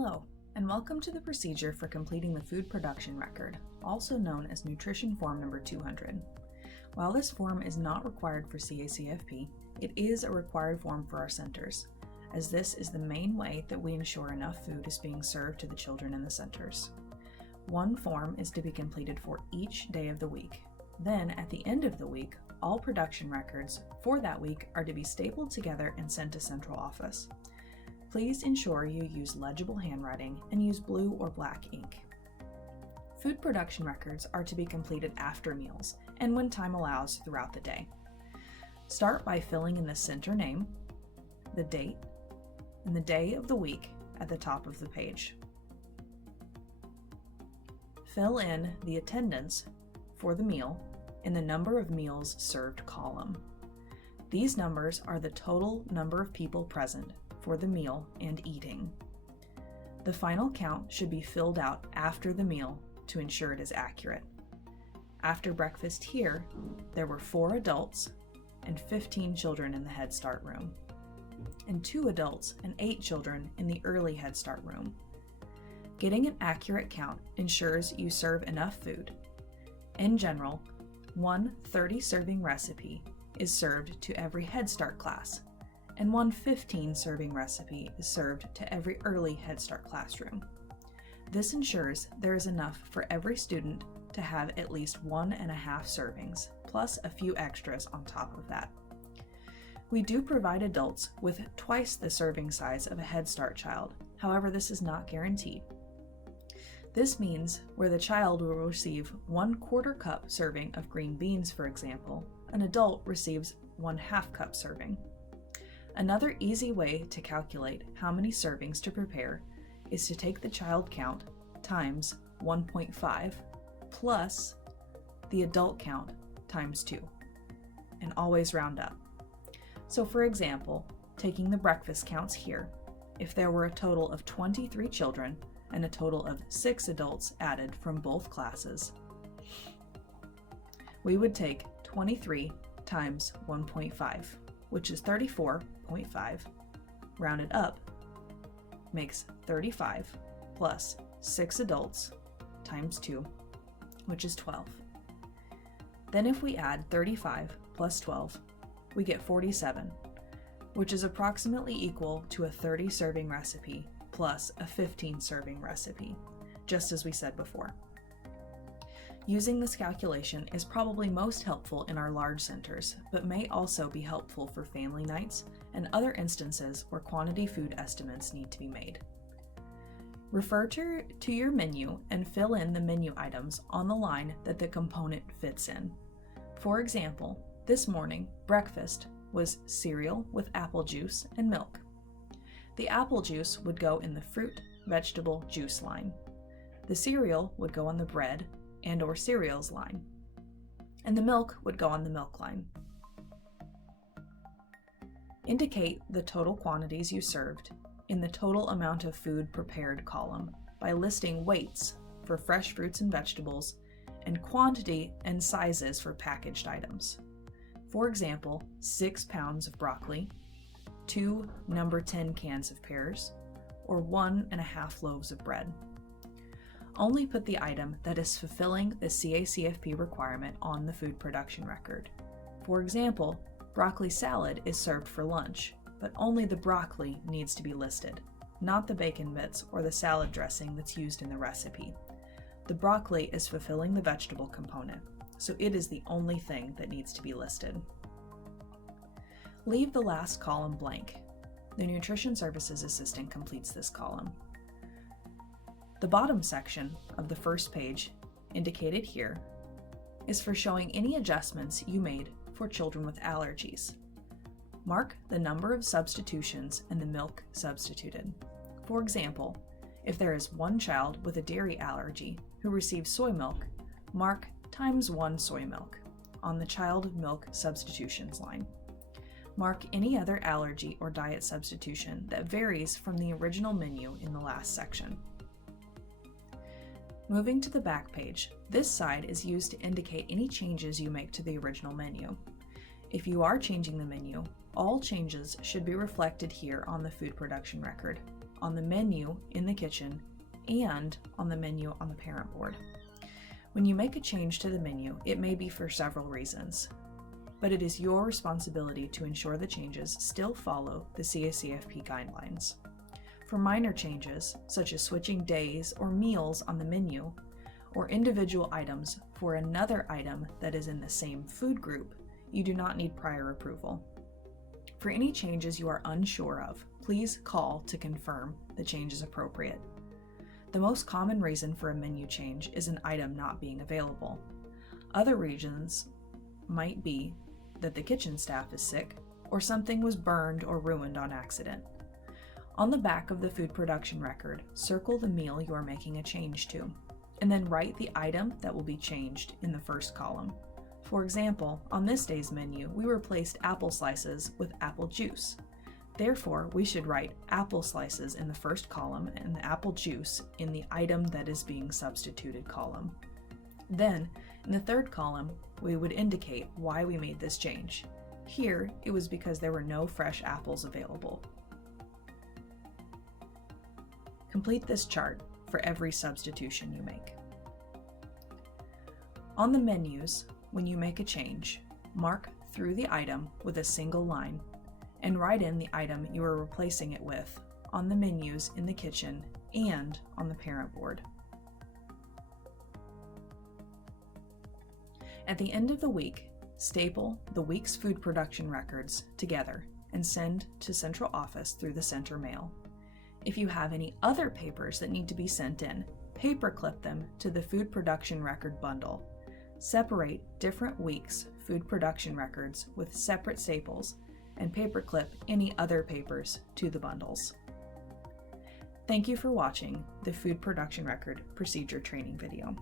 Hello, and welcome to the procedure for completing the food production record, also known as Nutrition Form number 200. While this form is not required for CACFP, it is a required form for our centers, as this is the main way that we ensure enough food is being served to the children in the centers. One form is to be completed for each day of the week. Then, at the end of the week, all production records for that week are to be stapled together and sent to central office. Please ensure you use legible handwriting and use blue or black ink. Food production records are to be completed after meals and when time allows throughout the day. Start by filling in the center name, the date, and the day of the week at the top of the page. Fill in the attendance for the meal in the number of meals served column. These numbers are the total number of people present for the meal and eating. The final count should be filled out after the meal to ensure it is accurate. After breakfast here, there were 4 adults and 15 children in the Head Start room, and 2 adults and 8 children in the early Head Start room. Getting an accurate count ensures you serve enough food. In general, one 30-serving recipe is served to every Head Start class, and one 15-serving recipe is served to every early Head Start classroom. This ensures there is enough for every student to have at least 1.5 servings, plus a few extras on top of that. We do provide adults with twice the serving size of a Head Start child, however, this is not guaranteed. This means where the child will receive 1/4 cup serving of green beans, for example, an adult receives 1/2 cup serving. Another easy way to calculate how many servings to prepare is to take the child count times 1.5 plus the adult count times 2, and always round up. So for example, taking the breakfast counts here, if there were a total of 23 children and a total of 6 adults added from both classes, we would take 23 times 1.5, which is 34.5, rounded up, makes 35 plus 6 adults times 2, which is 12. Then if we add 35 plus 12, we get 47, which is approximately equal to a 30-serving recipe plus a 15-serving recipe, just as we said before. Using this calculation is probably most helpful in our large centers, but may also be helpful for family nights and other instances where quantity food estimates need to be made. Refer to your menu and fill in the menu items on the line that the component fits in. For example, this morning, breakfast was cereal with apple juice and milk. The apple juice would go in the fruit, vegetable, juice line. The cereal would go on the bread and/or cereals line, and the milk would go on the milk line. Indicate the total quantities you served in the total amount of food prepared column by listing weights for fresh fruits and vegetables and quantity and sizes for packaged items. For example, 6 pounds of broccoli, 2 number 10 cans of pears, or 1.5 loaves of bread. Only put the item that is fulfilling the CACFP requirement on the food production record. For example, broccoli salad is served for lunch, but only the broccoli needs to be listed, not the bacon bits or the salad dressing that's used in the recipe. The broccoli is fulfilling the vegetable component, so it is the only thing that needs to be listed. Leave the last column blank. The Nutrition Services Assistant completes this column. The bottom section of the first page, indicated here, is for showing any adjustments you made for children with allergies. Mark the number of substitutions and the milk substituted. For example, if there is one child with a dairy allergy who receives soy milk, mark times 1 soy milk on the child milk substitutions line. Mark any other allergy or diet substitution that varies from the original menu in the last section. Moving to the back page, this side is used to indicate any changes you make to the original menu. If you are changing the menu, all changes should be reflected here on the food production record. on the menu in the kitchen and on the menu on the parent board. When you make a change to the menu, it may be for several reasons, but it is your responsibility to ensure the changes still follow the CACFP guidelines. For minor changes, such as switching days or meals on the menu, or individual items for another item that is in the same food group, you do not need prior approval. For any changes you are unsure of, please call to confirm the change is appropriate. The most common reason for a menu change is an item not being available. Other reasons might be that the kitchen staff is sick, or something was burned or ruined on accident. On the back of the food production record, circle the meal you are making a change to, and then write the item that will be changed in the first column. For example, on this day's menu, we replaced apple slices with apple juice. Therefore, we should write apple slices in the first column and the apple juice in the item that is being substituted column. Then, in the third column, we would indicate why we made this change. Here, it was because there were no fresh apples available. Complete this chart for every substitution you make. On the menus, when you make a change, mark through the item with a single line and write in the item you are replacing it with on the menus in the kitchen and on the parent board. At the end of the week, staple the week's food production records together and send to central office through the center mail. If you have any other papers that need to be sent in, paperclip them to the food production record bundle. Separate different weeks' food production records with separate staples and paperclip any other papers to the bundles. Thank you for watching the Food Production Record Procedure Training video.